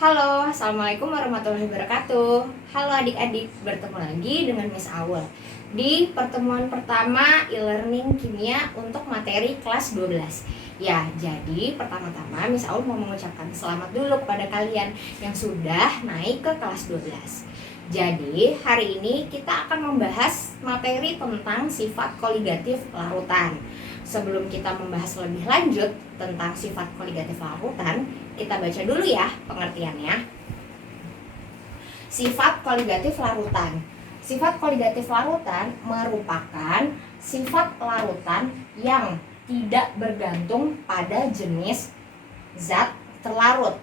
Halo, Assalamualaikum warahmatullahi wabarakatuh. Halo adik-adik, bertemu lagi dengan Miss Aul di pertemuan pertama e-learning kimia untuk materi kelas 12. Ya, jadi pertama-tama Miss Aul mau mengucapkan selamat dulu kepada kalian yang sudah naik ke kelas 12. Jadi, hari ini kita akan membahas materi tentang sifat koligatif larutan. Sebelum kita membahas lebih lanjut tentang sifat koligatif larutan, kita baca dulu ya pengertiannya. Sifat koligatif larutan. Sifat koligatif larutan merupakan sifat larutan yang tidak bergantung pada jenis zat terlarut,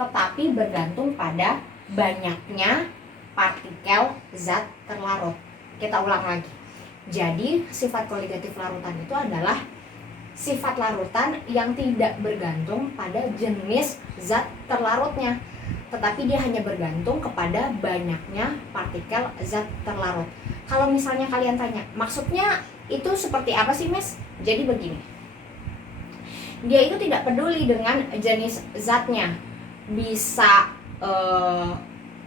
tetapi bergantung pada banyaknya partikel zat terlarut. Kita ulang lagi. Jadi, sifat koligatif larutan itu adalah sifat larutan yang tidak bergantung pada jenis zat terlarutnya, tetapi dia hanya bergantung kepada banyaknya partikel zat terlarut. Kalau misalnya kalian tanya, maksudnya itu seperti apa sih, Miss? Jadi begini. Dia itu tidak peduli dengan jenis zatnya. Bisa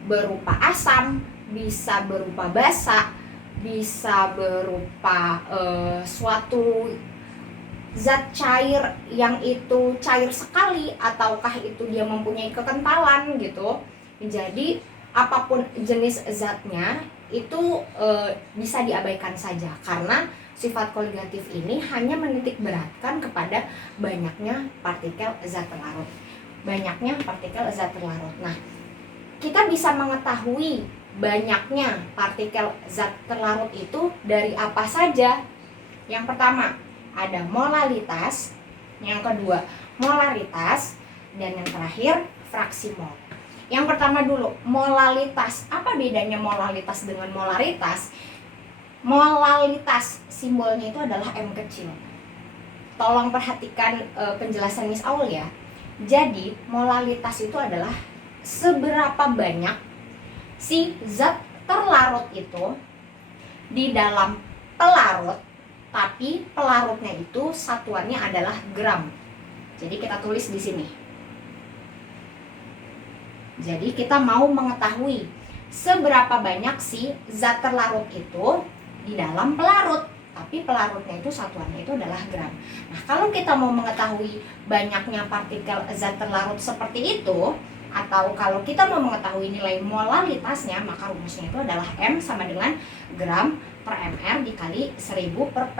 berupa asam, bisa berupa basa, bisa berupa suatu zat cair yang itu cair sekali, ataukah itu dia mempunyai kekentalan gitu. Jadi apapun jenis zatnya itu bisa diabaikan saja, karena sifat koligatif ini hanya menitik beratkan kepada banyaknya partikel zat terlarut. Banyaknya partikel zat terlarut. Nah, kita bisa mengetahui banyaknya partikel zat terlarut itu dari apa saja? Yang pertama, ada molalitas, yang kedua molaritas, dan yang terakhir fraksi mol. Yang pertama dulu, molalitas. Apa bedanya molalitas dengan molaritas? Molalitas simbolnya itu adalah M kecil. Tolong perhatikan penjelasan Miss Aul ya. Jadi molalitas itu adalah seberapa banyak si zat terlarut itu di dalam pelarut, tapi pelarutnya itu satuannya adalah gram. Jadi kita tulis di sini. Jadi kita mau mengetahui seberapa banyak si zat terlarut itu di dalam pelarut, tapi pelarutnya itu satuannya itu adalah gram. Nah, kalau kita mau mengetahui banyaknya partikel zat terlarut seperti itu, atau kalau kita mau mengetahui nilai molalitasnya, maka rumusnya itu adalah M sama dengan gram per mr dikali 1000 per P.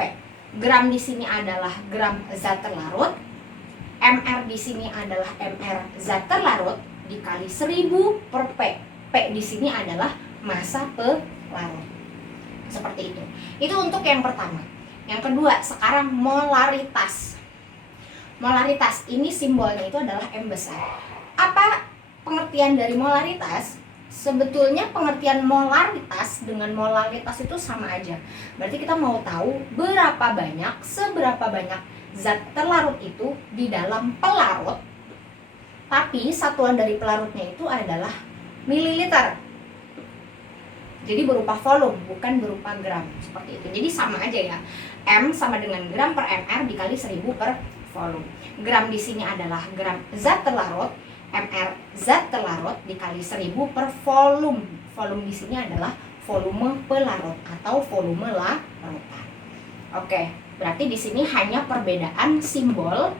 Gram di sini adalah gram zat terlarut, mr di sini adalah mr zat terlarut dikali 1000 per P. P di sini adalah massa pelarut. Seperti itu. Itu untuk yang pertama. Yang kedua, sekarang molaritas. Molaritas ini simbolnya itu adalah M besar. Apa pengertian dari molaritas? Sebetulnya pengertian molaritas dengan molaritas itu sama aja. Berarti kita mau tahu seberapa banyak zat terlarut itu di dalam pelarut, tapi satuan dari pelarutnya itu adalah mililiter. Jadi berupa volume, bukan berupa gram. Seperti itu. Jadi sama aja ya. M sama dengan gram per mr dikali 1000 per volume. Gram di sini adalah gram zat terlarut, mr zat terlarut dikali 1000 per volume. Volume di sini adalah volume pelarut atau volume larutan. Oke, berarti di sini hanya perbedaan simbol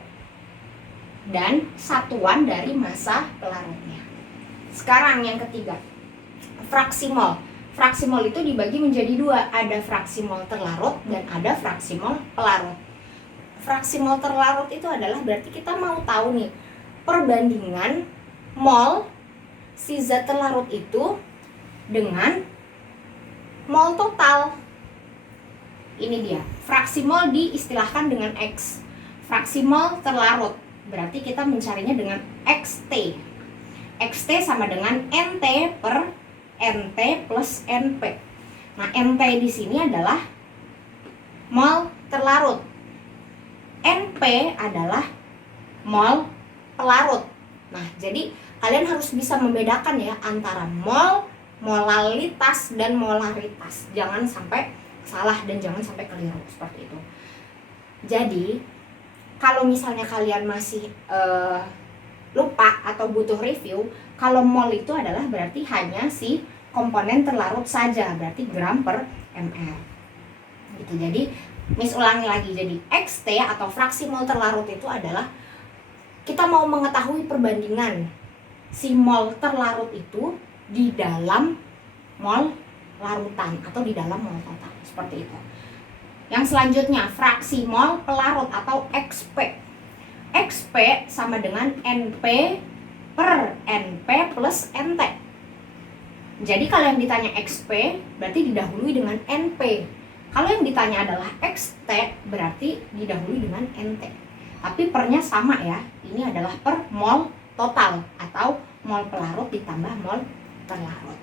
dan satuan dari massa pelarutnya. Sekarang yang ketiga, fraksi mol. Fraksi mol itu dibagi menjadi dua, ada fraksi mol terlarut dan ada fraksi mol pelarut. Fraksi mol terlarut itu adalah berarti kita mau tahu nih perbandingan mol si zat terlarut itu dengan mol total. Ini dia, fraksi mol diistilahkan dengan X. Fraksi mol terlarut, berarti kita mencarinya dengan XT. XT sama dengan NT per NT plus NP. Nah, NP di sini adalah mol terlarut. NP adalah mol pelarut. Nah, jadi kalian harus bisa membedakan ya antara mol, molalitas, dan molaritas. Jangan sampai salah dan jangan sampai keliru seperti itu. Jadi, kalau misalnya kalian masih lupa atau butuh review, kalau mol itu adalah berarti hanya si komponen terlarut saja, berarti gram per ml. Gitu. Jadi Miss ulangi lagi, jadi XT atau fraksi mol terlarut itu adalah kita mau mengetahui perbandingan si mol terlarut itu di dalam mol larutan atau di dalam mol total, seperti itu. Yang selanjutnya fraksi mol pelarut atau XP. XP sama dengan NP per NP plus NT. Jadi kalau yang ditanya XP berarti didahului dengan NP. Kalau yang ditanya adalah XT berarti didahului dengan NT. Tapi pernya sama ya. Ini adalah per mol total atau mol pelarut ditambah mol terlarut.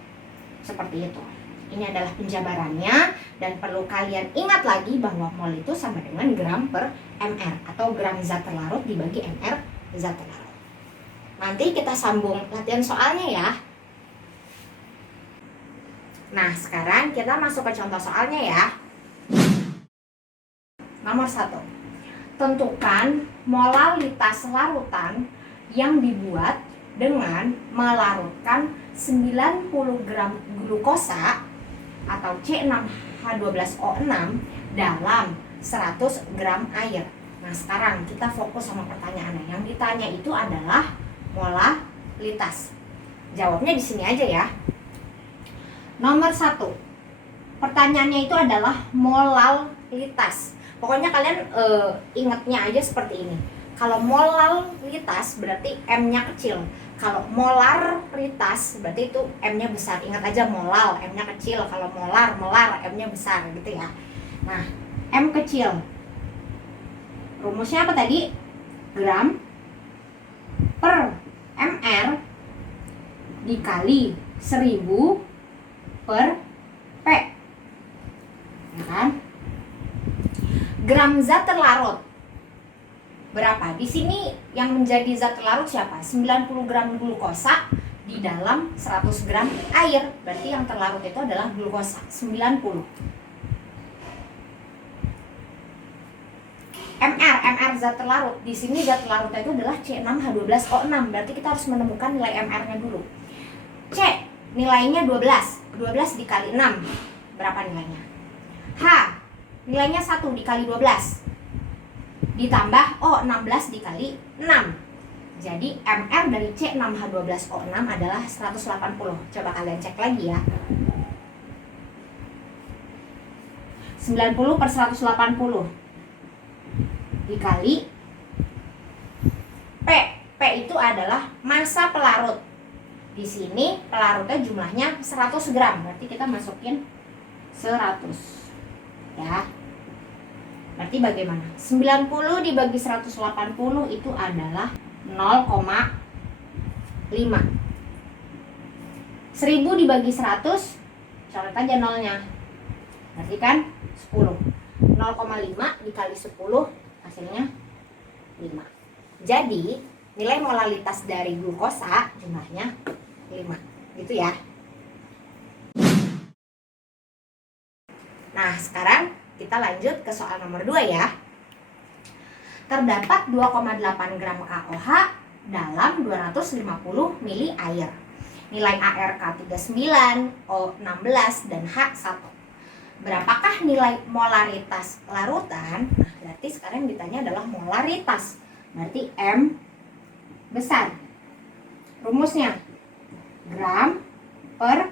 Seperti itu. Ini adalah penjabarannya dan perlu kalian ingat lagi bahwa mol itu sama dengan gram per mr atau gram zat terlarut dibagi mr zat terlarut. Nanti kita sambung latihan soalnya ya. Nah, sekarang kita masuk ke contoh soalnya ya. Nomor 1. Tentukan molalitas larutan yang dibuat dengan melarutkan 90 gram glukosa atau C6H12O6 dalam 100 gram air. Nah, sekarang kita fokus sama pertanyaannya. Yang ditanya itu adalah molalitas. Jawabnya di sini aja ya. Nomor 1. Pertanyaannya itu adalah molalitas. Pokoknya kalian ingatnya aja seperti ini. Kalau molalitas berarti M-nya kecil. Kalau molaritas berarti itu M-nya besar. Ingat aja molal, M-nya kecil. Kalau molar, M-nya besar gitu ya. Nah, M kecil. Rumusnya apa tadi? Gram per mr dikali 1000 per P. Ya kan? Gram zat terlarut berapa? Di sini yang menjadi zat terlarut siapa? 90 gram glukosa di dalam 100 gram air. Berarti yang terlarut itu adalah glukosa 90. MR zat terlarut. Di sini zat terlarutnya itu adalah C6H12O6. Berarti kita harus menemukan nilai MR-nya dulu. C nilainya 12. 12 dikali 6. Berapa nilainya? H nilainya 1 dikali 12 ditambah O 16 dikali 6. Jadi MR dari C6H12O6 adalah 180. Coba kalian cek lagi ya. 90 per 180 dikali P. P itu adalah massa pelarut. Di sini pelarutnya jumlahnya 100 gram. Berarti kita masukin 100. Ya. Berarti bagaimana? 90 dibagi 180 itu adalah 0,5. 1000 dibagi 100, coret aja nolnya. Berarti kan 10. 0,5 dikali 10 hasilnya 5. Jadi nilai molalitas dari glukosa jumlahnya 5. Gitu ya. Nah, sekarang kita lanjut ke soal nomor 2 ya. Terdapat 2,8 gram KOH dalam 250 mili air. Nilai ARK 39, O 16, dan H 1. Berapakah nilai molaritas larutan? Nah, berarti sekarang yang ditanya adalah molaritas. Berarti M besar. Rumusnya gram per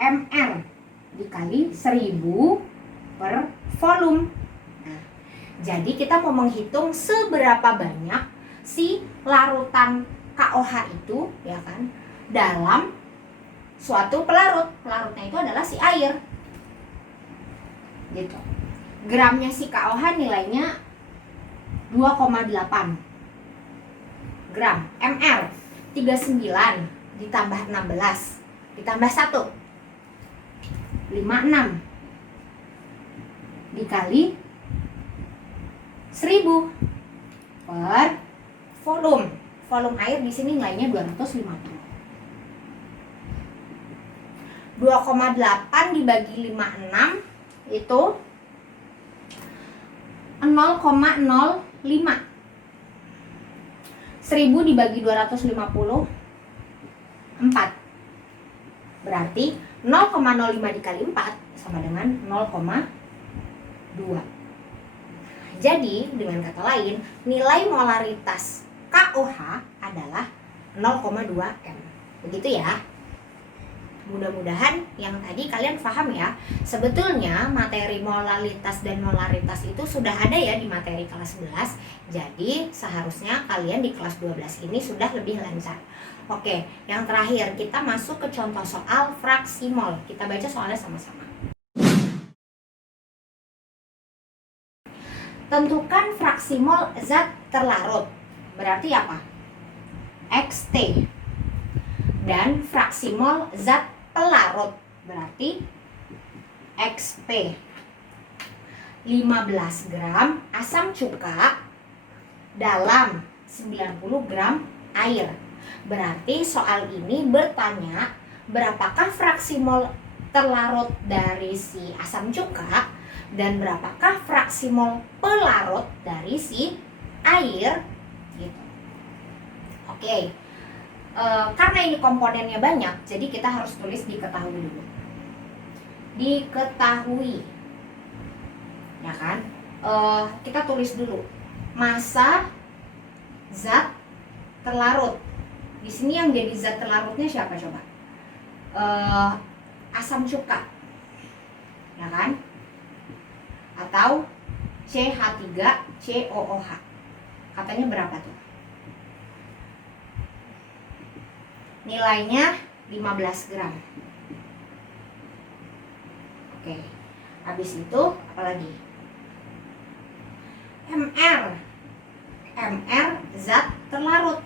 mr dikali 1000 per volume. Nah, jadi kita mau menghitung seberapa banyak si larutan KOH itu, ya kan, dalam suatu pelarut. Pelarutnya itu adalah si air. Gitu. Gramnya si KOH nilainya 2,8 gram. MR 39 ditambah 16 ditambah 1 56 dikali 1000 per volume. Volume air di sini nilainya 250. 2,8 dibagi 56 itu 0,05. 1000 dibagi 250, 4. Berarti 0,05 dikali 4 sama dengan 0,2. Jadi dengan kata lain, nilai molaritas KOH adalah 0,2 M. Begitu ya. Mudah-mudahan yang tadi kalian paham ya. Sebetulnya materi molaritas dan molaritas itu sudah ada ya di materi kelas 11. Jadi seharusnya kalian di kelas 12 ini sudah lebih lancar. Oke, yang terakhir kita masuk ke contoh soal fraksi mol. Kita baca soalnya sama-sama. Tentukan fraksi mol zat terlarut. Berarti apa? XT. Dan fraksi mol zat pelarut. Berarti XP. 15 gram asam cuka dalam 90 gram air. Berarti soal ini bertanya berapakah fraksi mol terlarut dari si asam cuka dan berapakah fraksi mol pelarut dari si air gitu. Oke. Karena ini komponennya banyak, jadi kita harus tulis diketahui dulu. Diketahui. Ya kan? Kita tulis dulu massa zat terlarut. Di sini yang jadi zat terlarutnya siapa coba? Asam cuka. Ya kan? Atau CH3COOH. Katanya berapa tuh? Nilainya 15 gram. Oke. Habis itu apa lagi? MR. MR zat terlarut.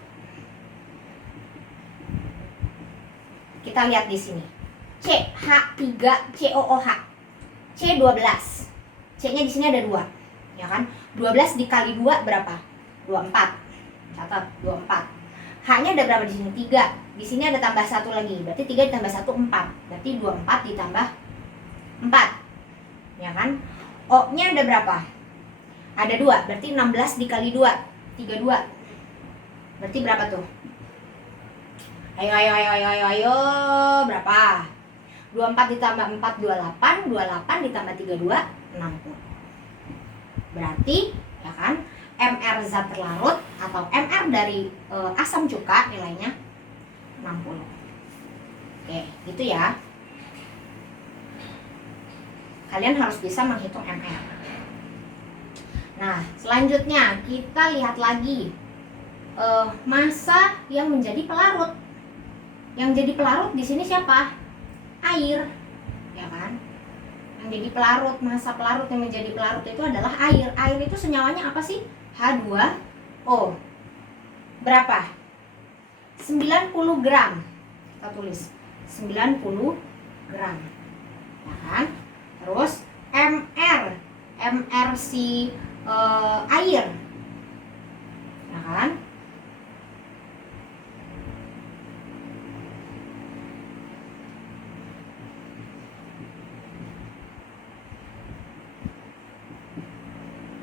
Kita lihat di sini. CH3COOH. C12. C-nya di sini ada 2, ya kan? 12 dikali 2 berapa? 24. Catat, 24. H-nya ada berapa di sini? 3. Di sini ada tambah 1 lagi. Berarti 3 ditambah 1 4. Berarti 24 ditambah 4. Ya kan? O-nya ada berapa? Ada 2. Berarti 16 dikali 2, 32. Berarti berapa tuh? Ayo. Berapa? 24 ditambah 4 28, 28 ditambah 32 60. Berarti ya kan MR zat terlarut atau MR dari asam cuka nilainya 60. Oke, gitu ya. Kalian harus bisa menghitung MR. Nah, selanjutnya kita lihat lagi massa yang menjadi pelarut. Yang jadi pelarut di sini siapa? Air, ya kan? Yang jadi pelarut, massa pelarut yang menjadi pelarut itu adalah air. Air itu senyawanya apa sih? H2O. Berapa? 90 gram. Kita tulis 90 gram. Ya kan? Terus MR si air. Ya kan?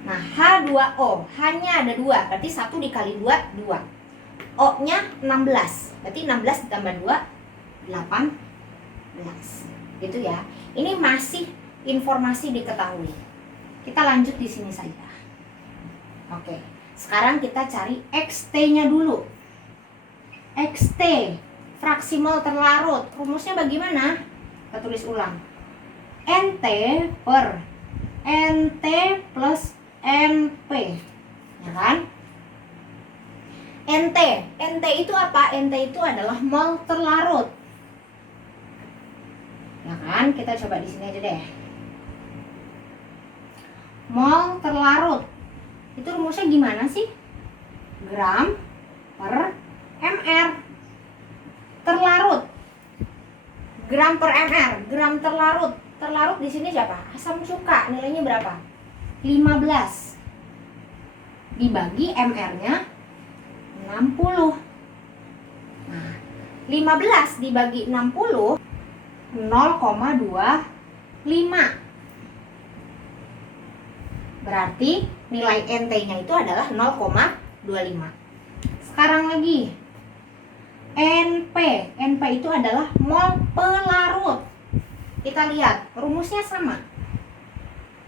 Nah, H2O, H-nya ada 2, berarti 1 dikali 2, 2. O-nya 16, berarti 16 ditambah 2, 18. Gitu ya. Ini masih informasi diketahui. Kita lanjut di sini saja. Oke, sekarang kita cari XT-nya dulu. XT, fraksi mol terlarut. Rumusnya bagaimana? Kita tulis ulang. NT per NT plus NP, ya kan? NT itu apa? NT itu adalah mol terlarut, ya kan? Kita coba di sini aja deh. Mol terlarut itu rumusnya gimana sih? Gram per mr. Terlarut, gram per mr. Gram terlarut. Terlarut di sini siapa? Asam cuka. Nilainya berapa? 15 dibagi MR-nya 60. Nah, 15 dibagi 60 0,25. Berarti nilai NT-nya itu adalah 0,25. Sekarang lagi NP. NP itu adalah mol pelarut. Kita lihat rumusnya sama.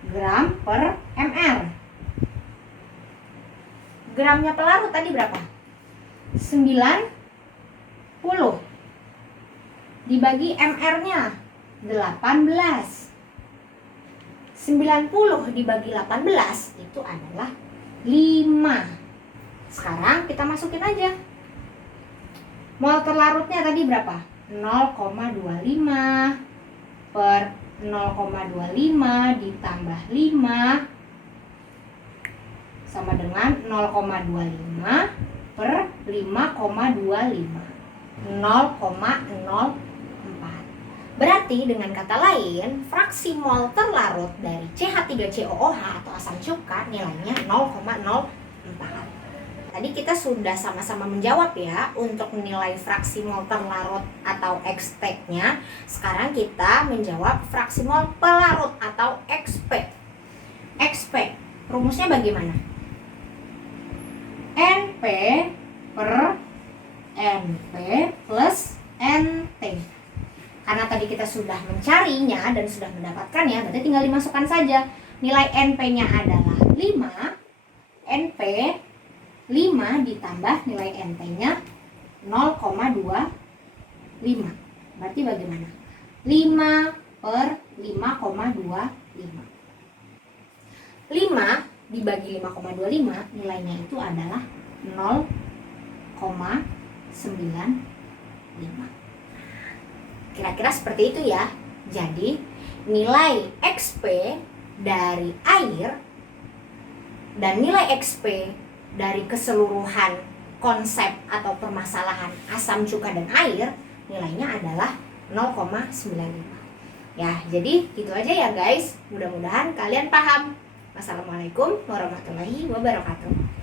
Gram per ml. Gramnya pelarut tadi berapa? 90 dibagi mr-nya 18. 90 dibagi 18 itu adalah 5. Sekarang kita masukin aja. Mol terlarutnya tadi berapa? 0,25 per 0,25 ditambah 5 sama dengan 0,25 per 5,25. 0,04. Berarti dengan kata lain, fraksi mol terlarut dari CH3COOH atau asam cuka nilainya 0,04. Tadi kita sudah sama-sama menjawab ya untuk nilai fraksi mol terlarut atau extract-nya. Sekarang kita menjawab fraksi mol pelarut atau extract. Extract, rumusnya bagaimana? NP per NP plus NT. Karena tadi kita sudah mencarinya dan sudah mendapatkannya, berarti tinggal dimasukkan saja. Nilai NP-nya adalah 5, NP 5 ditambah nilai NT-nya 0,25. Berarti bagaimana? 5 per 5,25. 5 dibagi 5,25 nilainya itu adalah 0,95. Kira-kira seperti itu ya. Jadi nilai XP dari air dan nilai XP dari keseluruhan konsep atau permasalahan asam cuka dan air nilainya adalah 0,95. Ya, jadi gitu aja ya guys. Mudah-mudahan kalian paham. Wassalamualaikum warahmatullahi wabarakatuh.